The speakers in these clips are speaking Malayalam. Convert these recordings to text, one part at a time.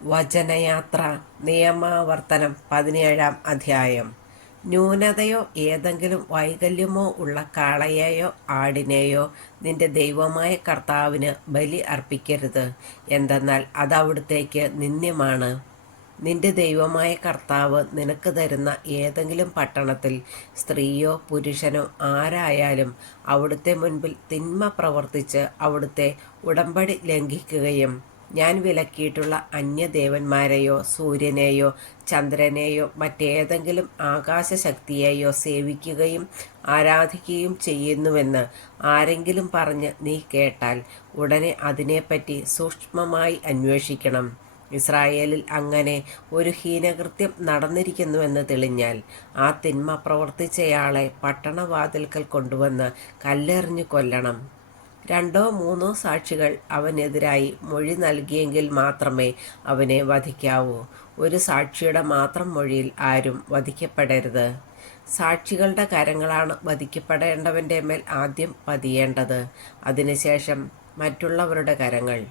വചനയാത്ര നിയമാവർത്തനം 17-ാം അധ്യായം. ന്യൂനതയോ ഏതെങ്കിലും വൈകല്യമോ ഉള്ള കാളയെയോ ആടിനെയോ നിന്റെ ദൈവമായ കർത്താവിന് ബലി അർപ്പിക്കരുത്. എന്തെന്നാൽ അതവിടുത്തേക്ക് നിന്ദ്യമാണ്. നിന്റെ ദൈവമായ കർത്താവ് നിനക്ക് തരുന്ന ഏതെങ്കിലും പട്ടണത്തിൽ സ്ത്രീയോ പുരുഷനോ ആരായാലും അവിടുത്തെ മുൻപിൽ തിന്മ പ്രവർത്തിച്ച് അവിടുത്തെ ഉടമ്പടി ലംഘിക്കുകയും ഞാൻ വിലക്കിയിട്ടുള്ള അന്യദേവന്മാരെയോ സൂര്യനെയോ ചന്ദ്രനെയോ മറ്റേതെങ്കിലും ആകാശശക്തിയെയോ സേവിക്കുകയും ആരാധിക്കുകയും ചെയ്യുന്നുവെന്ന് ആരെങ്കിലും പറഞ്ഞ് നീ കേട്ടാൽ ഉടനെ അതിനെപ്പറ്റി സൂക്ഷ്മമായി അന്വേഷിക്കണം. ഇസ്രായേലിൽ അങ്ങനെ ഒരു ഹീനകൃത്യം നടന്നിരിക്കുന്നുവെന്ന് തെളിഞ്ഞാൽ ആ തിന്മ പ്രവർത്തിച്ചയാളെ പട്ടണവാതിൽക്കൽ കൊണ്ടുവന്ന് കല്ലെറിഞ്ഞു കൊല്ലണം. 2 or 3 സാക്ഷികൾ അവനെതിരായി മൊഴി നൽകിയെങ്കിൽ മാത്രമേ അവനെ വധിക്കാവൂ. ഒരു സാക്ഷിയുടെ മാത്രം മൊഴിയിൽ ആരും വധിക്കപ്പെടരുത്. സാക്ഷികളുടെ കരങ്ങളാണ് വധിക്കപ്പെടേണ്ടവൻ്റെ മേൽ ആദ്യം പതിയേണ്ടത്, അതിനുശേഷം മറ്റുള്ളവരുടെ കരങ്ങൾ.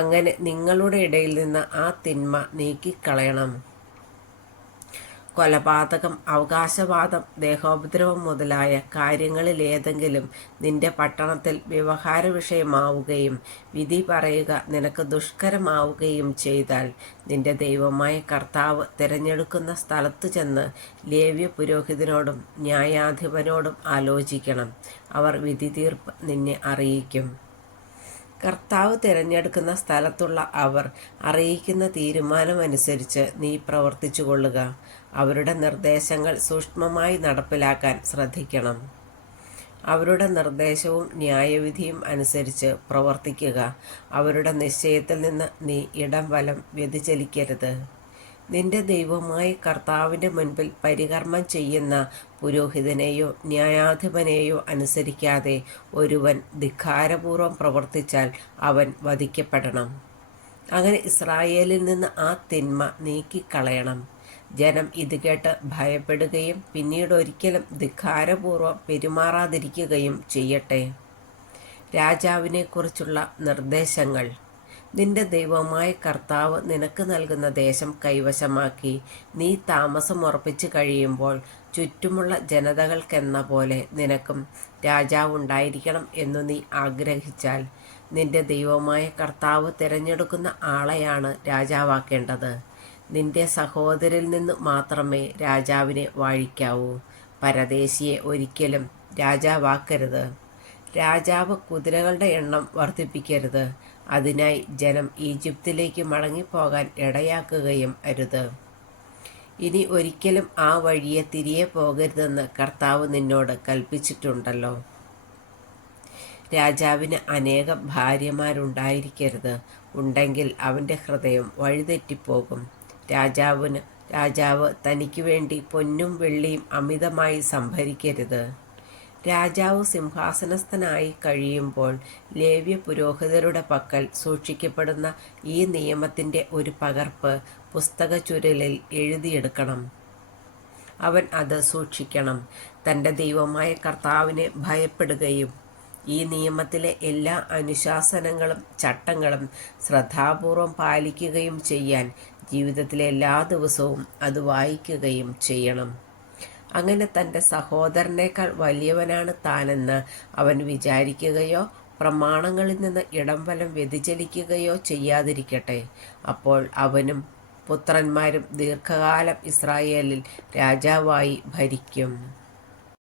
അങ്ങനെ നിങ്ങളുടെ ഇടയിൽ നിന്ന് ആ തിന്മ നീക്കിക്കളയണം. കൊലപാതകം, അവകാശവാദം, ദേഹോപദ്രവം മുതലായ കാര്യങ്ങളിലേതെങ്കിലും നിന്റെ പട്ടണത്തിൽ വ്യവഹാര വിഷയമാവുകയും വിധി പറയുക നിനക്ക് ദുഷ്കരമാവുകയും ചെയ്താൽ നിന്റെ ദൈവമായ കർത്താവ് തിരഞ്ഞെടുക്കുന്ന സ്ഥലത്ത് ചെന്ന് ലേവ്യ പുരോഹിതനോടും ന്യായാധിപനോടും ആലോചിക്കണം. അവർ വിധി തീർപ്പ് നിന്നെ അറിയിക്കും. കർത്താവ് തിരഞ്ഞെടുക്കുന്ന സ്ഥലത്തുള്ള അവർ അറിയിക്കുന്ന തീരുമാനമനുസരിച്ച് നീ പ്രവർത്തിച്ചു കൊള്ളുക. അവരുടെ നിർദ്ദേശങ്ങൾ സൂക്ഷ്മമായി നടപ്പിലാക്കാൻ ശ്രദ്ധിക്കണം. അവരുടെ നിർദ്ദേശവും ന്യായവിധിയും അനുസരിച്ച് പ്രവർത്തിക്കുക. അവരുടെ നിശ്ചയത്തിൽ നിന്ന് നീ ഇടം വലം വ്യതിചലിക്കരുത്. നിന്റെ ദൈവമായ കർത്താവിൻ്റെ മുൻപിൽ പരികർമ്മം ചെയ്യുന്ന പുരോഹിതനെയോ ന്യായാധിപനെയോ അനുസരിക്കാതെ ഒരുവൻ ധിക്കാരപൂർവം പ്രവർത്തിച്ചാൽ അവൻ വധിക്കപ്പെടണം. അങ്ങനെ ഇസ്രായേലിൽ നിന്ന് ആ തിന്മ നീക്കിക്കളയണം. ജനം ഇത് കേട്ട് ഭയപ്പെടുകയും പിന്നീട് ഒരിക്കലും ധിക്കാരപൂർവം പെരുമാറാതിരിക്കുകയും ചെയ്യട്ടെ. രാജാവിനെക്കുറിച്ചുള്ള നിർദ്ദേശങ്ങൾ. നിന്റെ ദൈവമായ കർത്താവ് നിനക്ക് നൽകുന്ന ദേശം കൈവശമാക്കി നീ താമസമുറപ്പിച്ചു കഴിയുമ്പോൾ ചുറ്റുമുള്ള ജനതകൾക്കെന്ന പോലെ നിനക്കും രാജാവുണ്ടായിരിക്കണം എന്നു നീ ആഗ്രഹിച്ചാൽ നിന്റെ ദൈവമായ കർത്താവ് തിരഞ്ഞെടുക്കുന്ന ആളെയാണ് രാജാവാക്കേണ്ടത്. നിന്റെ സഹോദരിൽ നിന്ന് മാത്രമേ രാജാവിനെ വാഴിക്കാവൂ. പരദേശിയെ ഒരിക്കലും രാജാവാക്കരുത്. രാജാവ് കുതിരകളുടെ എണ്ണം വർദ്ധിപ്പിക്കരുത്. അതിനായി ജനം ഈജിപ്തിലേക്ക് മടങ്ങിപ്പോകാൻ ഇടയാക്കുകയും അരുത്. ഇനി ഒരിക്കലും ആ വഴിയെ തിരികെ പോകരുതെന്ന് കർത്താവ് നിന്നോട് കൽപ്പിച്ചിട്ടുണ്ടല്ലോ. രാജാവിന് അനേകം ഭാര്യമാരുണ്ടായിരിക്കരുത്. ഉണ്ടെങ്കിൽ അവൻ്റെ ഹൃദയം വഴിതെറ്റിപ്പോകും. രാജാവ് തനിക്ക് വേണ്ടി പൊന്നും വെള്ളിയും അമിതമായി സംഭരിക്കരുത്. രാജാവ് സിംഹാസനസ്ഥനായി കഴിയുമ്പോൾ ലേവ്യ പുരോഹിതരുടെ പക്കൽ സൂക്ഷിക്കപ്പെടുന്ന ഈ നിയമത്തിൻ്റെ ഒരു പകർപ്പ് പുസ്തകച്ചുരുളിൽ എഴുതിയെടുക്കണം. അവൻ അത് സൂക്ഷിക്കണം. തൻ്റെ ദൈവമായ കർത്താവിനെ ഭയപ്പെടുകയും ഈ നിയമത്തിലെ എല്ലാ അനുശാസനങ്ങളും ചട്ടങ്ങളും ശ്രദ്ധാപൂർവം പാലിക്കുകയും ചെയ്യാൻ ജീവിതത്തിലെ എല്ലാ ദിവസവും അത് വായിക്കുകയും ചെയ്യണം. അങ്ങനെ തൻ്റെ സഹോദരനേക്കാൾ വലിയവനാണ് താനെന്ന് അവൻ വിചാരിക്കുകയോ പ്രമാണങ്ങളിൽ നിന്ന് ഇടം വലം വ്യതിചലിക്കുകയോ ചെയ്യാതിരിക്കട്ടെ. അപ്പോൾ അവനും പുത്രന്മാരും ദീർഘകാലം ഇസ്രായേലിൽ രാജാവായി ഭരിക്കും.